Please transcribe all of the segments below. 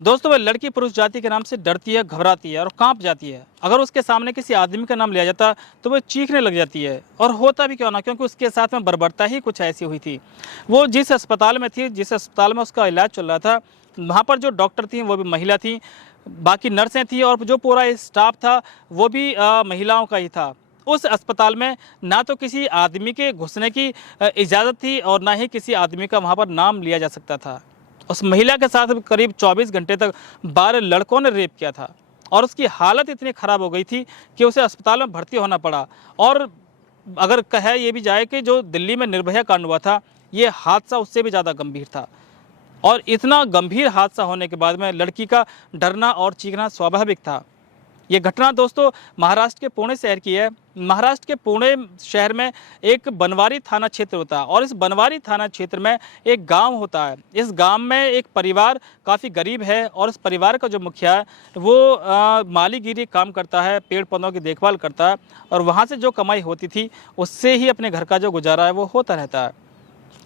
दोस्तों, वह लड़की पुरुष जाति के नाम से डरती है, घबराती है और कांप जाती है। अगर उसके सामने किसी आदमी का नाम लिया जाता तो वह चीखने लग जाती है। और होता भी क्यों ना, क्योंकि उसके साथ में बर्बरता ही कुछ ऐसी हुई थी। वो जिस अस्पताल में थी, जिस अस्पताल में उसका इलाज चल रहा था, वहाँ पर जो डॉक्टर थी वो भी महिला थी, बाकी नर्सें थी और जो पूरा स्टाफ था वो भी महिलाओं का ही था। उस अस्पताल में ना तो किसी आदमी के घुसने की इजाज़त थी और ना ही किसी आदमी का वहाँ पर नाम लिया जा सकता था। उस महिला के साथ करीब 24 घंटे तक 12 लड़कों ने रेप किया था और उसकी हालत इतनी ख़राब हो गई थी कि उसे अस्पताल में भर्ती होना पड़ा। और अगर कहे ये भी जाए कि जो दिल्ली में निर्भया कांड हुआ था, ये हादसा उससे भी ज़्यादा गंभीर था। और इतना गंभीर हादसा होने के बाद में लड़की का डरना और चीखना स्वाभाविक था। ये घटना दोस्तों महाराष्ट्र के पुणे शहर की है। महाराष्ट्र के पुणे शहर में एक बनवारी थाना क्षेत्र होता है और इस बनवारी थाना क्षेत्र में एक गांव होता है। इस गांव में एक परिवार काफ़ी गरीब है और इस परिवार का जो मुखिया है वो मालीगिरी काम करता है, पेड़ पौधों की देखभाल करता है और वहाँ से जो कमाई होती थी उससे ही अपने घर का जो गुजारा है वो होता रहता है।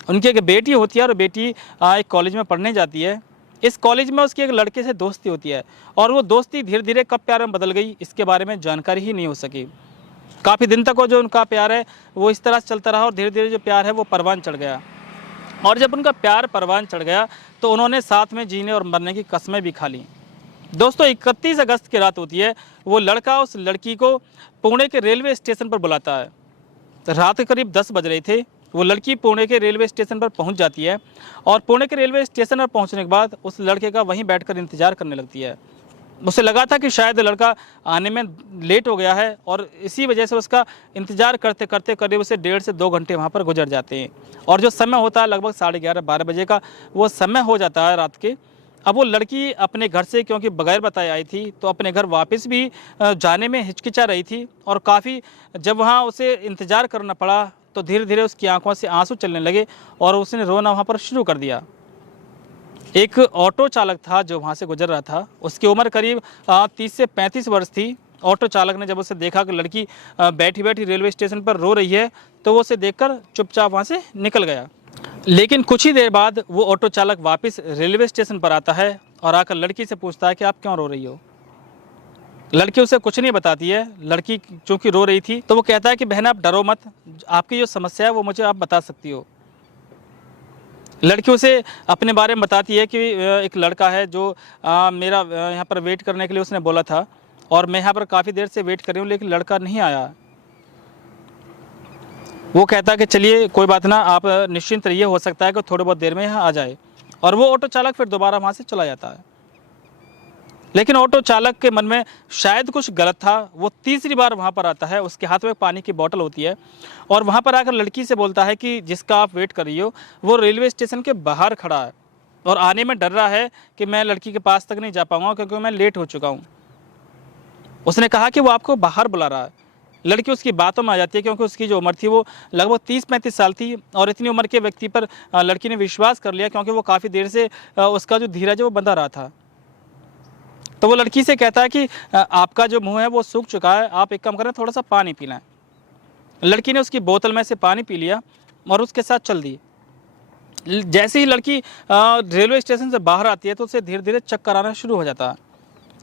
उनकी एक बेटी होती है और बेटी एक कॉलेज में पढ़ने जाती है। इस कॉलेज में उसकी एक लड़के से दोस्ती होती है और वो दोस्ती धीरे धीरे कब प्यार में बदल गई इसके बारे में जानकारी ही नहीं हो सकी। काफ़ी दिन तक वो जो उनका प्यार है वो इस तरह से चलता रहा और धीरे धीरे जो प्यार है वो परवान चढ़ गया। और जब उनका प्यार परवान चढ़ गया तो उन्होंने साथ में जीने और मरने की कस्में भी खा ली। दोस्तों 31 अगस्त की रात होती है। वो लड़का उस लड़की को पुणे के रेलवे स्टेशन पर बुलाता है। रात के करीब 10 बज रहे थे। वो लड़की पुणे के रेलवे स्टेशन पर पहुंच जाती है और पुणे के रेलवे स्टेशन पर पहुंचने के बाद उस लड़के का वहीं बैठकर इंतजार करने लगती है। उसे लगा था कि शायद लड़का आने में लेट हो गया है और इसी वजह से उसका इंतजार करते करते करीब उसे 1.5 से 2 घंटे वहाँ पर गुजर जाते हैं। और जो समय होता है लगभग 11:30-12 बजे का वो समय हो जाता है रात के। अब वो लड़की अपने घर से, क्योंकि बगैर बताए आई थी, तो अपने घर वापस भी जाने में हिचकिचा रही थी और काफ़ी जब वहाँ उसे इंतज़ार करना पड़ा तो धीरे धीरे उसकी आंखों से आंसू चलने लगे और उसने रोना वहाँ पर शुरू कर दिया। एक ऑटो चालक था जो वहाँ से गुजर रहा था, उसकी उम्र करीब 30 से 35 वर्ष थी। ऑटो चालक ने जब उसे देखा कि लड़की बैठी बैठी रेलवे स्टेशन पर रो रही है तो वो उसे देखकर चुपचाप वहाँ से निकल गया। लेकिन कुछ ही देर बाद वो ऑटो चालक वापस रेलवे स्टेशन पर आता है और आकर लड़की से पूछता है कि आप क्यों रो रही हो। लड़की उसे कुछ नहीं बताती है। लड़की चूंकि रो रही थी तो वो कहता है कि बहन आप डरो मत, आपकी जो समस्या है वो मुझे आप बता सकती हो। लड़की उसे अपने बारे में बताती है कि एक लड़का है जो मेरा यहाँ पर वेट करने के लिए उसने बोला था और मैं यहाँ पर काफ़ी देर से वेट कर रही हूँ लेकिन लड़का नहीं आया। वो कहता है कि चलिए कोई बात ना, आप निश्चिंत रहिए, हो सकता है कि थोड़ी बहुत देर में यहाँ आ जाए। और वो ऑटो चालक फिर दोबारा वहाँ से चला जाता है। लेकिन ऑटो चालक के मन में शायद कुछ गलत था। वो तीसरी बार वहाँ पर आता है, उसके हाथ में पानी की बोतल होती है और वहाँ पर आकर लड़की से बोलता है कि जिसका आप वेट कर रही हो वो रेलवे स्टेशन के बाहर खड़ा है और आने में डर रहा है कि मैं लड़की के पास तक नहीं जा पाऊँगा क्योंकि मैं लेट हो चुका हूँ। उसने कहा कि वो आपको बाहर बुला रहा है। लड़की उसकी बातों में आ जाती है क्योंकि उसकी जो उम्र थी वो लगभग 30-35 साल थी और इतनी उम्र के व्यक्ति पर लड़की ने विश्वास कर लिया क्योंकि वो काफ़ी देर से उसका जो धीरज है वो बंधा रहा था। तो वो लड़की से कहता है कि आपका जो मुंह है वो सूख चुका है, आप एक काम करें थोड़ा सा पानी पीना है। लड़की ने उसकी बोतल में से पानी पी लिया और उसके साथ चल दी। जैसे ही लड़की रेलवे स्टेशन से बाहर आती है तो उसे धीरे धीरे चक्कर आना शुरू हो जाता है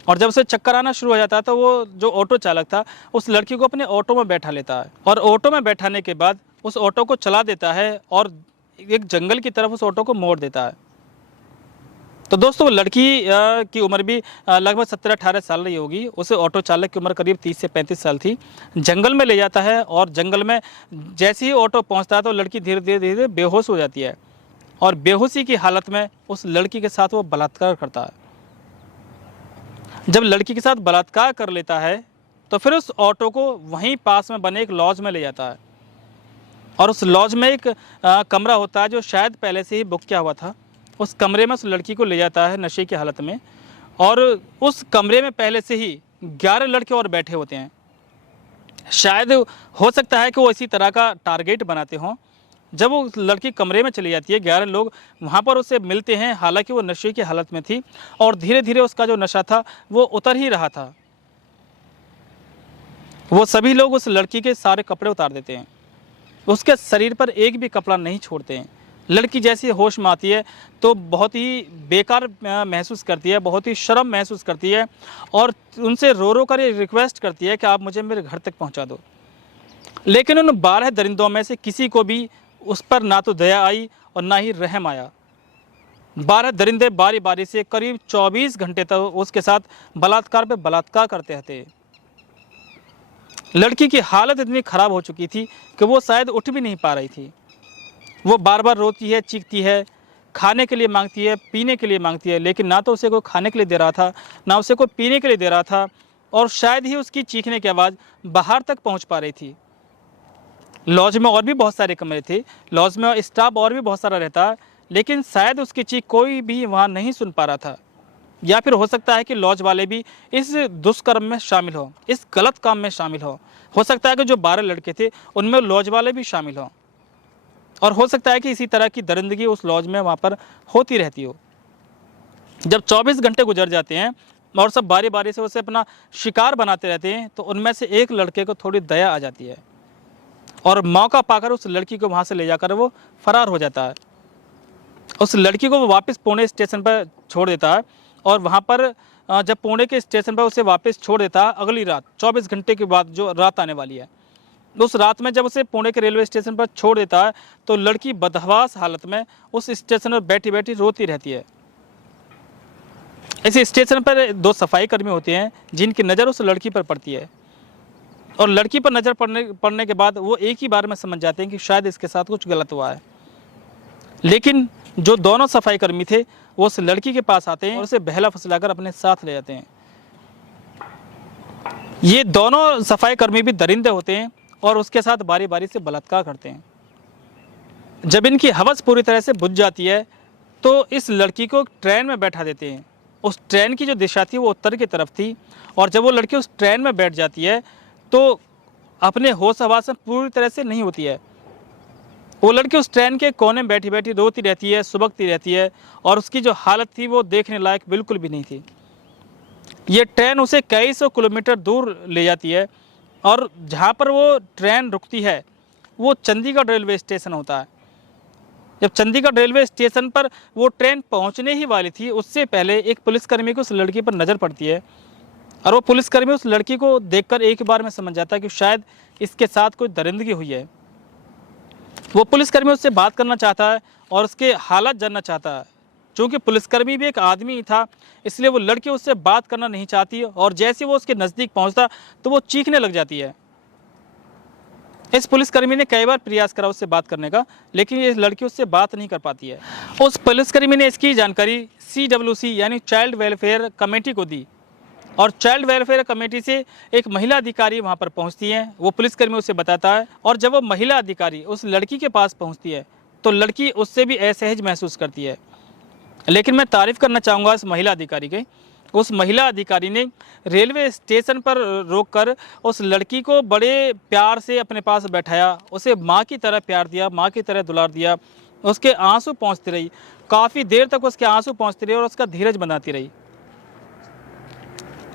और जब उसे चक्कर आना शुरू हो जाता है तो वो जो ऑटो चालक था उस लड़की को अपने ऑटो में बैठा लेता है और ऑटो में बैठाने के बाद उस ऑटो को चला देता है और एक जंगल की तरफ उस ऑटो को मोड़ देता है। तो दोस्तों लड़की की उम्र भी लगभग 17-18 साल रही होगी। उसे ऑटो चालक की उम्र करीब 30 से 35 साल थी। जंगल में ले जाता है और जंगल में जैसे ही ऑटो पहुंचता है तो लड़की धीरे धीरे धीरे बेहोश हो जाती है और बेहोशी की हालत में उस लड़की के साथ वो बलात्कार करता है। जब लड़की के साथ बलात्कार कर लेता है तो फिर उस ऑटो को वहीं पास में बने एक लॉज में ले जाता है और उस लॉज में एक कमरा होता है जो शायद पहले से ही बुक किया हुआ था। उस कमरे में उस लड़की को ले जाता है नशे की हालत में और उस कमरे में पहले से ही 11 लड़के और बैठे होते हैं। शायद हो सकता है कि वो इसी तरह का टारगेट बनाते हों। जब वो लड़की कमरे में चली जाती है 11 लोग वहाँ पर उसे मिलते हैं, हालांकि वो नशे की हालत में थी और धीरे धीरे उसका जो नशा था वो उतर ही रहा था। वो सभी लोग उस लड़की के सारे कपड़े उतार देते हैं, उसके शरीर पर एक भी कपड़ा नहीं छोड़ते हैं। लड़की जैसे होश में आती है तो बहुत ही बेकार महसूस करती है, बहुत ही शर्म महसूस करती है और उनसे रो रो कर ये रिक्वेस्ट करती है कि आप मुझे मेरे घर तक पहुंचा दो। लेकिन उन 12 दरिंदों में से किसी को भी उस पर ना तो दया आई और ना ही रहम आया। 12 दरिंदे बारी बारी से करीब 24 घंटे तक उसके साथ बलात्कार पे बलात्कार करते रहते। लड़की की हालत इतनी ख़राब हो चुकी थी कि वो शायद उठ भी नहीं पा रही थी। वो बार बार रोती है, चीखती है, खाने के लिए मांगती है, पीने के लिए मांगती है, लेकिन ना तो उसे कोई खाने के लिए दे रहा था, ना उसे कोई पीने के लिए दे रहा था और शायद ही उसकी चीखने की आवाज़ बाहर तक पहुंच पा रही थी। लॉज में और भी बहुत सारे कमरे थे, लॉज में स्टाफ और भी बहुत सारा रहता, लेकिन शायद उसकी चीख कोई भी वहाँ नहीं सुन पा रहा था। या फिर हो सकता है कि लॉज वाले भी इस दुष्कर्म में शामिल हो, इस गलत काम में शामिल हो सकता है कि जो 12 लड़के थे उनमें लॉज वाले भी शामिल हों और हो सकता है कि इसी तरह की दरिंदगी उस लॉज में वहाँ पर होती रहती हो। जब 24 घंटे गुजर जाते हैं और सब बारी बारी से उसे अपना शिकार बनाते रहते हैं तो उनमें से एक लड़के को थोड़ी दया आ जाती है और मौका पाकर उस लड़की को वहाँ से ले जाकर वो फरार हो जाता है। उस लड़की को वो वापस पुणे स्टेशन पर छोड़ देता है और वहाँ पर जब पुणे के स्टेशन पर उसे वापस छोड़ देता है अगली रात 24 घंटे के बाद जो रात आने वाली है, उस रात में जब उसे पुणे के रेलवे स्टेशन पर छोड़ देता है तो लड़की बदहवास हालत में उस स्टेशन पर बैठी बैठी रोती रहती है। इस स्टेशन पर 2 सफाई कर्मी होते हैं जिनकी नज़र उस लड़की पर पड़ती है और लड़की पर नज़र पड़ने के बाद वो एक ही बार में समझ जाते हैं कि शायद इसके साथ कुछ गलत हुआ है। लेकिन जो दोनों सफाई कर्मी थे वो उस लड़की के पास आते हैं और उसे बहला फुसलाकर अपने साथ ले जाते हैं। ये दोनों सफाई कर्मी भी दरिंदे होते हैं और उसके साथ बारी बारी से बलात्कार करते हैं। जब इनकी हवस पूरी तरह से बुझ जाती है तो इस लड़की को ट्रेन में बैठा देते हैं। उस ट्रेन की जो दिशा थी वो उत्तर की तरफ थी और जब वो लड़की उस ट्रेन में बैठ जाती है तो अपने होश हवास में पूरी तरह से नहीं होती है। वो लड़की उस ट्रेन के कोने में बैठी बैठी रोती रहती है, सुबकती रहती है और उसकी जो हालत थी वो देखने लायक बिल्कुल भी नहीं थी। ये ट्रेन उसे कई सौ किलोमीटर दूर ले जाती है और जहाँ पर वो ट्रेन रुकती है वो चंडीगढ़ रेलवे स्टेशन होता है। जब चंडीगढ़ रेलवे स्टेशन पर वो ट्रेन पहुँचने ही वाली थी उससे पहले एक पुलिसकर्मी को उस लड़की पर नज़र पड़ती है और वो पुलिसकर्मी उस लड़की को देखकर एक बार में समझ जाता है कि शायद इसके साथ कोई दरिंदगी हुई है। वो पुलिसकर्मी उससे बात करना चाहता है और उसके हालात जानना चाहता है। चूँकि पुलिसकर्मी भी एक आदमी ही था इसलिए वो लड़की उससे बात करना नहीं चाहती और जैसे वो उसके नज़दीक पहुंचता तो वो चीखने लग जाती है। इस पुलिसकर्मी ने कई बार प्रयास करा उससे बात करने का, लेकिन ये लड़की उससे बात नहीं कर पाती है। उस पुलिसकर्मी ने इसकी जानकारी CWC यानी चाइल्ड वेलफेयर कमेटी को दी और चाइल्ड वेलफेयर कमेटी से एक महिला अधिकारी वहां पर पहुंचती है। वो पुलिसकर्मी उसे बताता है और जब वो महिला अधिकारी उस लड़की के पास पहुंचती है तो लड़की उससे भी असहज महसूस करती है। लेकिन मैं तारीफ़ करना चाहूँगा इस महिला अधिकारी की। उस महिला अधिकारी ने रेलवे स्टेशन पर रोककर उस लड़की को बड़े प्यार से अपने पास बैठाया, उसे माँ की तरह प्यार दिया, माँ की तरह दुलार दिया। उसके आंसू पहुँचती रही, काफ़ी देर तक उसके आंसू पहुँचती रही और उसका धीरज बनाती रही।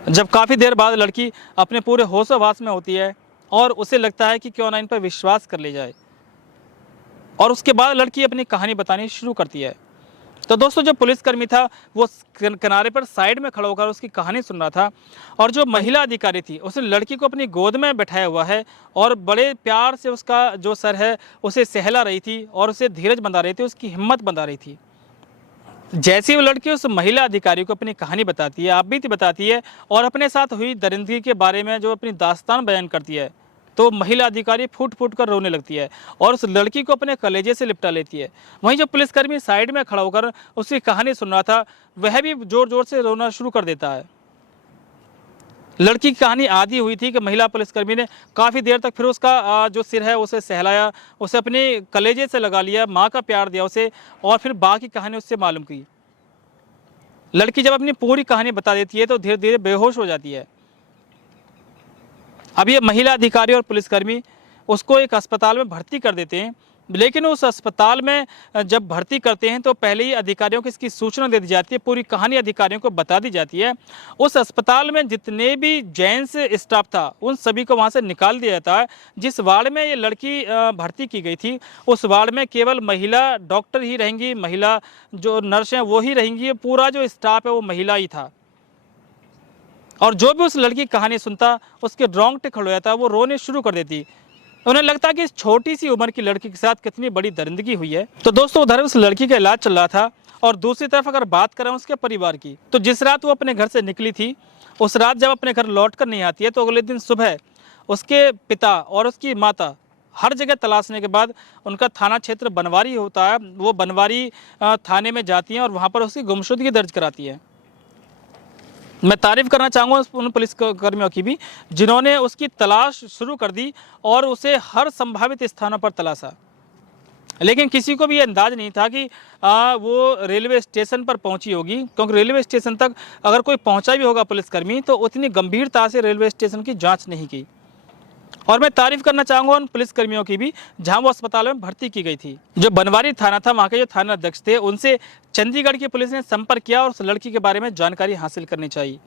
जब काफ़ी देर बाद लड़की अपने पूरे होश-ओ-हवास में होती है और उसे लगता है कि क्यों ना इन पर विश्वास कर लिया जाए और उसके बाद लड़की अपनी कहानी बतानी शुरू करती है। तो दोस्तों जो पुलिसकर्मी था वो किनारे पर साइड में खड़ा होकर उसकी कहानी सुन रहा था और जो महिला अधिकारी थी उसने लड़की को अपनी गोद में बैठाया हुआ है और बड़े प्यार से उसका जो सर है उसे सहला रही थी और उसे धीरज बंधा रही थी, उसकी हिम्मत बंधा रही थी। जैसे वो लड़की उस महिला अधिकारी को अपनी कहानी बताती है, आप बीती बताती है और अपने साथ हुई दरिंदगी के बारे में जो अपनी दास्तान बयान करती है तो महिला अधिकारी फूट फूट कर रोने लगती है और उस लड़की को अपने कलेजे से लिपटा लेती है। वहीं जो पुलिसकर्मी साइड में खड़ा होकर उसकी कहानी सुन रहा था वह भी जोर जोर से रोना शुरू कर देता है। लड़की की कहानी आधी हुई थी कि महिला पुलिसकर्मी ने काफ़ी देर तक फिर उसका जो सिर है उसे सहलाया, उसे अपने कलेजे से लगा लिया, माँ का प्यार दिया उसे और फिर बाकी कहानी उससे मालूम की। लड़की जब अपनी पूरी कहानी बता देती है तो धीरे धीरे बेहोश हो जाती है। अब ये महिला अधिकारी और पुलिसकर्मी उसको एक अस्पताल में भर्ती कर देते हैं लेकिन उस अस्पताल में जब भर्ती करते हैं तो पहले ही अधिकारियों को इसकी सूचना दे दी जाती है, पूरी कहानी अधिकारियों को बता दी जाती है। उस अस्पताल में जितने भी जेंट्स स्टाफ था उन सभी को वहाँ से निकाल दिया जाता है। जिस वार्ड में ये लड़की भर्ती की गई थी उस वार्ड में केवल महिला डॉक्टर ही रहेंगी, महिला जो नर्स हैं वो ही रहेंगी, पूरा जो स्टाफ है वो महिला ही था। और जो भी उस लड़की की कहानी सुनता उसके रोंगटे खड़े हो जाता, वो रोने शुरू कर देती। उन्हें लगता कि इस छोटी सी उम्र की लड़की के साथ कितनी बड़ी दरिंदगी हुई है। तो दोस्तों उधर उस लड़की का इलाज चल रहा था और दूसरी तरफ अगर बात करें उसके परिवार की, तो जिस रात वो अपने घर से निकली थी उस रात जब अपने घर लौट कर नहीं आती है तो अगले दिन सुबह उसके पिता और उसकी माता हर जगह तलाशने के बाद उनका थाना क्षेत्र बनवारी होता है, वो बनवारी थाने में जाती हैं और वहाँ पर उसकी गुमशुदगी दर्ज कराती है। मैं तारीफ करना चाहूँगा उन पुलिस कर्मियों की भी जिन्होंने उसकी तलाश शुरू कर दी और उसे हर संभावित स्थानों पर तलाशा। लेकिन किसी को भी ये अंदाज नहीं था कि वो रेलवे स्टेशन पर पहुंची होगी, क्योंकि रेलवे स्टेशन तक अगर कोई पहुंचा भी होगा पुलिसकर्मी तो उतनी गंभीरता से रेलवे स्टेशन की जांच नहीं की। और मैं तारीफ करना चाहूँगा उन पुलिसकर्मियों की भी जहां वो अस्पताल में भर्ती की गई थी। जो बनवारी थाना था वहाँ के जो थाना अध्यक्ष थे उनसे चंडीगढ़ की पुलिस ने संपर्क किया और उस लड़की के बारे में जानकारी हासिल करनी चाहिए।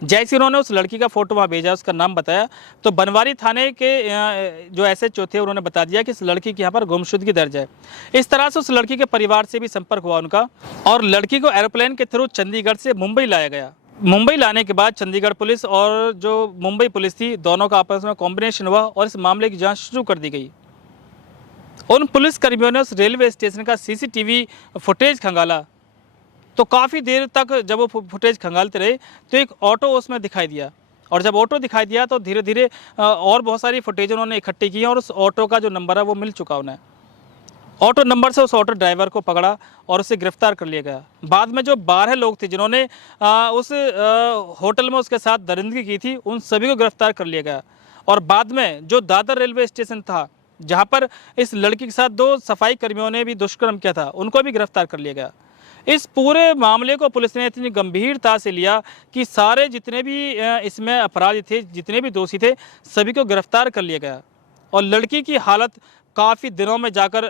जैसे उन्होंने उस लड़की का फोटो वहाँ भेजा, उसका नाम बताया, तो बनवारी थाने के जो SHO थे उन्होंने बता दिया कि इस लड़की की यहाँ पर गुमशुदगी दर्ज है। इस तरह से उस लड़की के परिवार से भी संपर्क हुआ उनका और लड़की को एरोप्लेन के थ्रू चंडीगढ़ से मुंबई लाया गया। मुंबई लाने के बाद चंडीगढ़ पुलिस और जो मुंबई पुलिस थी दोनों का आपस में कॉम्बिनेशन हुआ और इस मामले की जांच शुरू कर दी गई। उन पुलिस कर्मियों ने उस रेलवे स्टेशन का CCTV फुटेज खंगाला तो काफ़ी देर तक जब वो फुटेज खंगालते रहे तो एक ऑटो उसमें दिखाई दिया और जब ऑटो दिखाई दिया तो धीरे धीरे और बहुत सारी फुटेज उन्होंने इकट्ठी की और उस ऑटो का जो नंबर है वो मिल चुका उन्हें। ऑटो नंबर से उस ऑटो ड्राइवर को पकड़ा और उसे गिरफ्तार कर लिया गया। बाद में जो 12 लोग थे जिन्होंने उस होटल में उसके साथ दरिंदगी की थी उन सभी को गिरफ्तार कर लिया गया। और बाद में जो दादर रेलवे स्टेशन था जहां पर इस लड़की के साथ 2 सफाई कर्मियों ने भी दुष्कर्म किया था उनको भी गिरफ्तार कर लिया गया। इस पूरे मामले को पुलिस ने इतनी गंभीरता से लिया कि सारे जितने भी इसमें अपराधी थे, जितने भी दोषी थे, सभी को गिरफ्तार कर लिया गया और लड़की की हालत काफ़ी दिनों में जाकर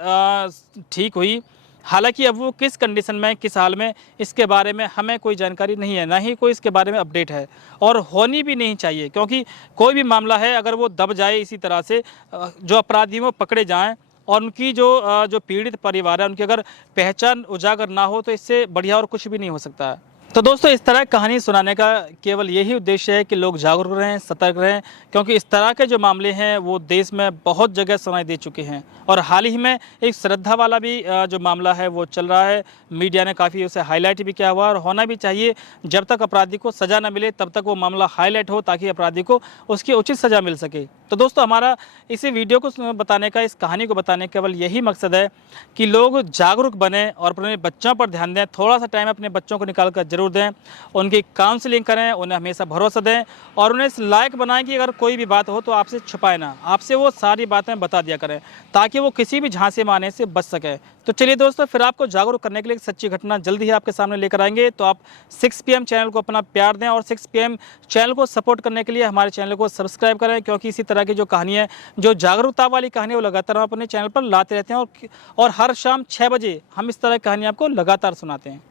ठीक हुई। हालांकि अब वो किस कंडीशन में, किस हाल में, इसके बारे में हमें कोई जानकारी नहीं है, ना ही कोई इसके बारे में अपडेट है और होनी भी नहीं चाहिए, क्योंकि कोई भी मामला है अगर वो दब जाए इसी तरह से, जो अपराधी वो पकड़े जाएं और उनकी जो पीड़ित परिवार है उनकी अगर पहचान उजागर ना हो तो इससे बढ़िया और कुछ भी नहीं हो सकता है। तो दोस्तों इस तरह कहानी सुनाने का केवल यही उद्देश्य है कि लोग जागरूक रहें, सतर्क रहें, क्योंकि इस तरह के जो मामले हैं वो देश में बहुत जगह सुनाई दे चुके हैं। और हाल ही में एक श्रद्धा वाला भी जो मामला है वो चल रहा है, मीडिया ने काफ़ी उसे हाईलाइट भी किया हुआ और होना भी चाहिए। जब तक अपराधी को सज़ा न मिले तब तक वो मामला हाईलाइट हो ताकि अपराधी को उसकी उचित सज़ा मिल सके। तो दोस्तों हमारा इसी वीडियो को बताने का, इस कहानी को बताने का केवल यही मकसद है कि लोग जागरूक बने और अपने बच्चों पर ध्यान दें। थोड़ा सा टाइम अपने बच्चों को निकाल कर जरूर दें, उनकी काउंसलिंग करें, उन्हें हमेशा भरोसा दें और उन्हें इस लायक बनाएं कि अगर कोई भी बात हो तो आपसे छुपाए ना, आपसे वो सारी बातें बता दिया करें ताकि वो किसी भी झांसे में आने से बच सके। तो चलिए दोस्तों, फिर आपको जागरूक करने के लिए एक सच्ची घटना जल्दी ही आपके सामने लेकर आएंगे। तो आप 6 PM चैनल को अपना प्यार दें और 6 PM चैनल को सपोर्ट करने के लिए हमारे चैनल को सब्सक्राइब करें, क्योंकि इसी तरह की जो कहानी है, जो जागरूकता वाली कहानी है वो लगातार हम अपने चैनल पर लाते रहते हैं और हर शाम 6 बजे हम इस तरह की कहानी आपको लगातार सुनाते हैं।